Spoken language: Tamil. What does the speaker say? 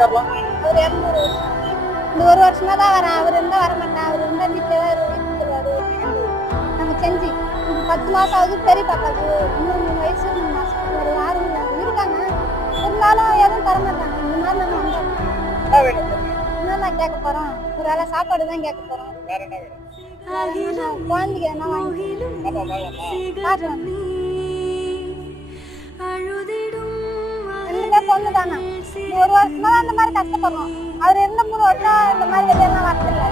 இருக்காப்ல? அவர் 200 வருஷம். இந்த ஒரு வருஷமா தான் வரேன். அவர் இருந்தா வர மாட்டேன். அவர் இருந்தா வீட்டுல இருந்துருவாரு. நாங்க செஞ்சு 10 மாசம் ஆகுது. பெரிய பாப்பாக்கு 3 வயசு 3 மாசம் ஒரு 6 இருக்காங்க. இருந்தாலும் எதுவும் தர மாட்டாங்க. இந்த மாதிரி நாங்க வந்தோம். என்ன வேணும் உங்களுக்கு? என்னென்ன கேட்க போறோம்? ஒரு வேளை சாப்பாடு தான் கேட்க போறோம். வேற என்ன வேணும்? குழந்தைக்கு என்ன வாங்கி பாப்பா பார்க்கலாமா? காட்டுறோம். 2 பொண்ணு தானே. ஒரு வருஷமா தான் இந்த மாதிரி கஷ்டப்படுறோம். அவர் இருந்த 3 வருஷம் இந்த மாதிரி வெளியெல்லாம் வரதில்லை.